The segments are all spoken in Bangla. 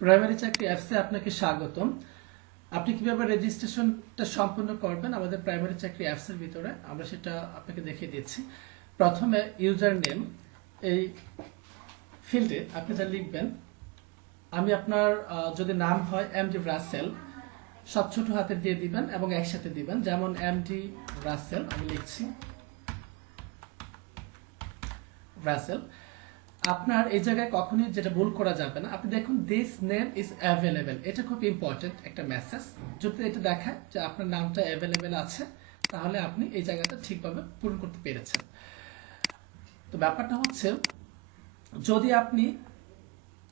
প্রাইমারি চাকরি অ্যাপসে আপনাকে স্বাগতম। আপনি কিভাবে রেজিস্ট্রেশনটা সম্পূর্ণ করবেন আমাদের প্রাইমারি চাকরি অ্যাপসের ভিতরে আমরা সেটা আপনাকে দেখিয়ে দিচ্ছি। প্রথমে ইউজার নেম এই ফিল্ডে আপনি যা লিখবেন, আমি আপনার যদি নাম হয় এমডি রাসেল সব ছোট হাতে দিয়ে দিবেন এবং একসাথে দিবেন, যেমন এমডি রাসেল আমি লিখছি রাসেল। আপনার এই জায়গায় কখনোই যেটা ভুল করা যাবে না, আপনি দেখুন দিস নেম ইজ অ্যাভেলেবেল, এটা খুব ইম্পর্টেন্ট একটা মেসেজ। যদি এটা দেখায় যে আপনার নামটা অ্যাভেলেবেল আছে তাহলে আপনি এই জায়গাটা ঠিকভাবে পূরণ করতে পেরেছেন। তো ব্যাপারটা হচ্ছে যদি আপনি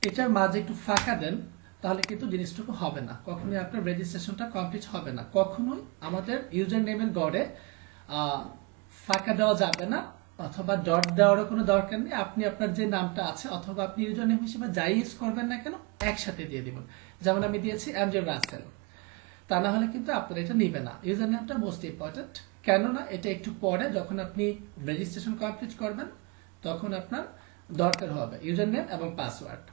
এটার মাঝে একটু ফাঁকা দেন তাহলে কিন্তু জিনিসটুকু হবে না, কখনোই আপনার রেজিস্ট্রেশনটা কমপ্লিট হবে না। কখনোই আমাদের ইউজার নেমের গড়ে ফাঁকা দেওয়া যাবে না অথবা ডট দেওয়ারও কোনো দরকার নেই। আপনি আপনার যে নামটা আছে অথবা আপনি ইউজার নেম হিসেবে যাই ইউজ করবেন না কেন একসাথে দিয়ে দিবেন, যেমন আমি দিয়েছি এমডি রাসেল। তা না হলে কিন্তু আপনার এটা নিবে না। ইউজার নেমটা মোস্ট ইম্পর্টেন্ট, কেননা এটা একটু পরে যখন আপনি রেজিস্ট্রেশন কমপ্লিট করবেন তখন আপনার দরকার হবে ইউজার নেম এবং পাসওয়ার্ড।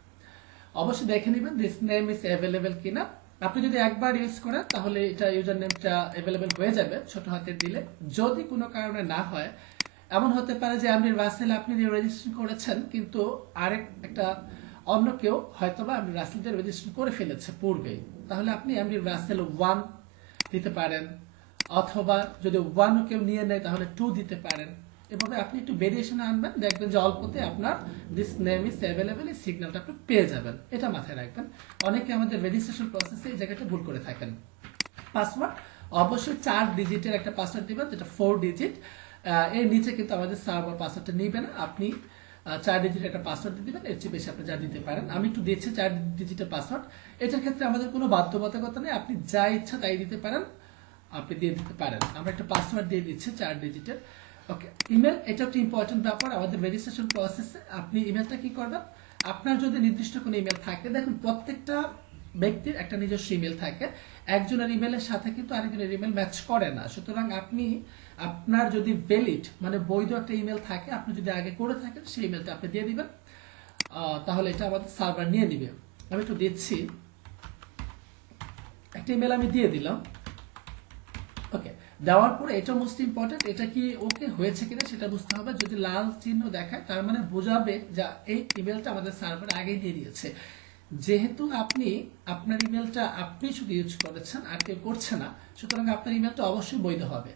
অবশ্যই দেখে নেবেন দিস নেম ইজ অ্যাভেলেবেল কিনা। আপনি যদি একবার ইউজ করেন তাহলে এটা ইউজার নেমটা অ্যাভেলেবেল হয়ে যাবে ছোট হাতে দিলে। যদি কোনো কারণে না হয়, এমন হতে পারে যে এমডি রাসেল আপনি রেজিস্ট্রেশন করেছেন কিন্তু একটা অন্য কেউ হয়তোবা এমডি রাসেল দিয়ে রেজিস্ট্রেশন করে ফেলেছে পূর্বেই, তাহলে আপনি এমডি রাসেল 1 দিতে পারেন, অথবা যদি 1ও কেউ নিয়ে নেয় তাহলে 2 দিতে পারেন। এভাবে আপনি একটু ভেরিয়েশন আনবেন, দেখবেন যে অল্পতে আপনার দিস নেম ইজ অ্যাভেলেবল এই সিগন্যালটা আপনি পেয়ে যাবেন। এটা মাথায় রাখবেন। অনেকে আমাদের রেজিস্ট্রেশন প্রসেসে এই জায়গাটা ভুল করে থাকেন। পাসওয়ার্ড অবশ্যই 4 ডিজিটের একটা পাসওয়ার্ড দিবেন, যেটা 4 ডিজিট। এর নিচে কিন্তু আমাদের সার্ভার পাসওয়ার্ডটা নিবে না। আপনি 4 ডিজিটের একটা পাসওয়ার্ড দিয়ে দিবেন, এর চেয়ে বেশি আপনি যা দিতে পারেন। আমি একটু দিচ্ছি 4 ডিজিটের পাসওয়ার্ড। এটার ক্ষেত্রে আমাদের কোনো বাধ্যবাধকতা নেই, আপনি যা ইচ্ছা তাই দিতে পারেন, আপনি দিয়ে দিতে পারেন। আমরা একটা পাসওয়ার্ড দিয়ে দিচ্ছি 4 ডিজিটের। ওকে, ইমেল এটা একটা ইম্পর্টেন্ট ব্যাপার আমাদের রেজিস্ট্রেশন প্রসেসে। আপনি ইমেলটা কি করবেন, আপনার যদি নির্দিষ্ট কোনো ইমেল থাকে, দেখুন প্রত্যেকটা ব্যক্তির একটা নিজস্ব ইমেল থাকে, একজনের ইমেলের সাথে কিন্তু আরেকজনের ইমেল ম্যাচ করে না। সুতরাং আপনি আপনার যদি ভ্যালিড মানে বৈধ একটা ইমেল থাকে, আপনি যদি আগে করে থাকেন সেই ইমেলটা আপনি দিয়ে দিবেন, তাহলে এটা আমাদের সার্ভার নিয়ে নিবে। আমি একটু দিচ্ছি, একটা ইমেল আমি দিয়ে দিলাম। ওকে, দেওয়ার পরে এটা মোস্ট ইম্পর্টেন্ট, এটা কি ওকে হয়েছে কিনা সেটা বুঝতে হবে। যদি লাল চিহ্ন দেখায় তার মানে বোঝাবে যে এই ইমেলটা আমাদের সার্ভারে আগেই দিয়ে দিয়েছে। যেহেতু আপনি আপনার ইমেলটা আপনি শুধু ইউজ করেছেন আর কেউ করছে না, সুতরাং আপনার ইমেলটা অবশ্যই বৈধ হবে।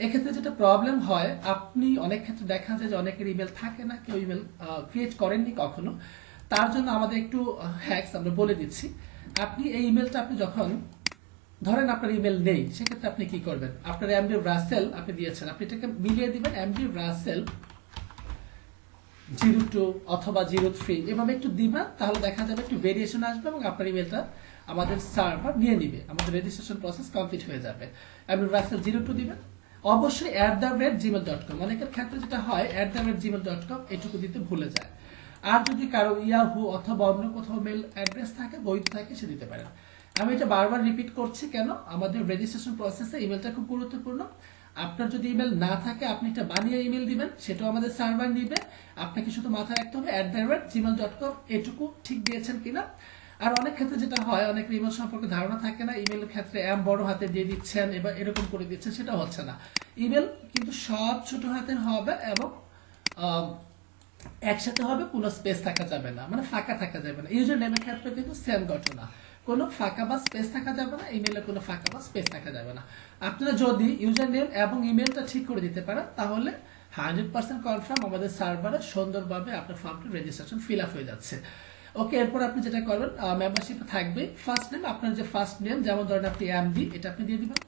এক্ষেত্রে যেটা প্রবলেম হয়, আপনি অনেক ক্ষেত্রে দেখা যায় যে অনেকের ইমেল থাকে না, কেউ ইমেল ক্রিয়েট করেননি কখনো। তার জন্য আমাদের একটু হ্যাকস আমরা বলে দিচ্ছি। আপনি এই ইমেলটা আপনি যখন ধরেন আপনার ইমেল নেই, সেক্ষেত্রে আপনি কি করবেন, আপনার এমডি রাসেল আপনি দিয়েছেন, আপনি এটাকে মিলিয়ে দিবেন এমডি রাসেল 02 অথবা 03 এভাবে একটু দিবেন, তাহলে দেখা যাবে একটু ভেরিয়েশন আসবে এবং আপনার ইমেলটা আমাদের সার্ভার নিয়ে নিবে, আমাদের রেজিস্ট্রেশন প্রসেস কমপ্লিট হয়ে যাবে। এমডি রাসেল 02 দিবেন। অবশ্যই @gmail.com, অনেকের ক্ষেত্রে যেটা হয় @gmail.com এটুকু দিতে ভুলে যায়। আর যদি কারো ইয়াহু অথবা অন্য কোথাও মেল অ্যাড্রেস থাকে, বৈধ থাকে, সে দিতে পারেন। আমি এটা বারবার রিপিট করছি কেন, আমাদের রেজিস্ট্রেশন প্রসেসে ইমেলটা খুব গুরুত্বপূর্ণ। আপনার যদি ইমেল না থাকে আপনি একটা বানিয়ে ইমেল দিবেন, সেটাও আমাদের সার্ভার নিবে। আপনাকে শুধু মাথায় রাখতে হবে @gmail.com এটুকু ঠিক দিয়েছেন কিনা। আর অনেক ক্ষেত্রে যেটা হয়, অনেকের ইমেল সম্পর্কে ধারণা থাকে না, ইমেলের ক্ষেত্রে এম বড় হাতে দিয়ে দিচ্ছেন এবার এরকম করে দিচ্ছেন, সেটা হচ্ছে না। ইমেল কিন্তু সব ছোট হাতের হবে এবং একসাথে হবে, কোনো স্পেস থাকা যাবে না, মানে ফাঁকা থাকা যাবে না। ইউজার নেমের ক্ষেত্রে কিন্তু সেম ঘটনা, কোনো ফাঁকা বা স্পেস থাকা যাবে না, ইমেলে কোনো ফাঁকা বা স্পেস থাকা যাবে না। আপনারা যদি ইউজার নেম এবং ইমেলটা ঠিক করে দিতে পারেন তাহলে 100% কনফার্ম আমাদের সার্ভারে সুন্দরভাবে আপনার ফর্মটি রেজিস্ট্রেশন ফিল আপ হয়ে যাচ্ছে। ওকে, এরপর আপনি যেটা করবেন, মেম্বারশিপ থাকবে ফার্স্ট নেম, আপনার যে ফার্স্ট নেম, যেমন ধরেন আপনি এমডি, এটা আপনি দিয়ে দিবেন,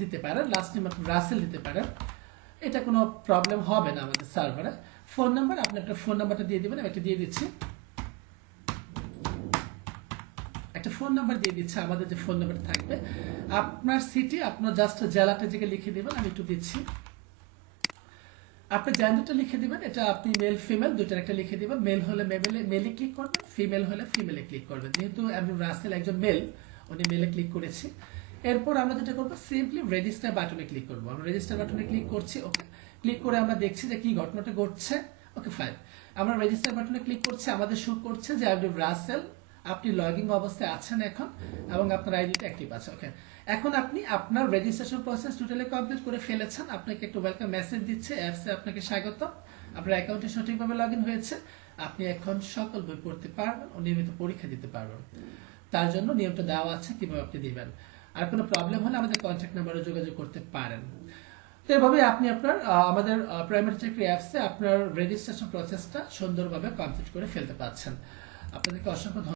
দিতে পারেন। লাস্ট নেম আপনি রাসেল দিতে পারেন, এটা কোনো প্রবলেম হবে না আমাদের সার্ভারে। ফোন নাম্বার, আপনি আপনার ফোন নাম্বারটা দিয়ে দিবেন, আমি একটা দিয়ে দিচ্ছি, একটা ফোন নাম্বার দিয়ে দিচ্ছে, আমাদের যে ফোন নাম্বার থাকবে। আপনার সিটি, আপনার জাস্ট জেলাটা থেকে লিখে দিবেন, আমি একটু দিচ্ছি। আপনি জেন্ডারটা লিখে দিবেন, এটা আপনি মেল ফিমেল দুইটার একটা লিখে দিবেন। মেল হলে মেলে ক্লিক করবেন, ফিমেল হলে ফিমেলে ক্লিক করবেন। যেহেতু আমি রাসেল একজন মেল, উনি মেলে ক্লিক করেছি। এরপর আমরা যেটা করবো, সিম্পলি রেজিস্টার বাটনে ক্লিক করবো। আমরা রেজিস্টার বাটনে ক্লিক করছি। ওকে, ক্লিক করে আমরা দেখছি যে কি ঘটনাটা ঘটছে। ওকে ফাইন, আমরা রেজিস্টার বাটনে ক্লিক করছি, আমাদের শো করছে যে আব্দুল রাসেল আপনি লগইন অবস্থায় আছেন এখন এবং আপনার আইডিটা অ্যাক্টিভ আছে। ওকে, এখন আপনি আপনার রেজিস্ট্রেশন প্রসেস টোটালি কমপ্লিট করে ফেলেছেন। আপনাকে একটু ওয়েলকাম মেসেজ দিচ্ছে, অ্যাপসে আপনাকে স্বাগত, আপনার অ্যাকাউন্টে সঠিকভাবে লগইন হয়েছে। আপনি এখন সকল বই পড়তে পারবেন ও নিয়মিত পরীক্ষা দিতে পারবেন। তার জন্য নিয়মটা দেওয়া আছে কিভাবে আপনি দিবেন। আর কোনো প্রবলেম হলে আমাদের কন্ট্যাক্ট নাম্বারে যোগাযোগ করতে পারেন। তো এভাবে আপনি আপনার আমাদের প্রাইমারি চাকরি অ্যাপসে আপনার রেজিস্ট্রেশন প্রসেসটা সুন্দরভাবে কমপ্লিট করে ফেলতে পারছেন। আপনাদেরকে অসংখ্য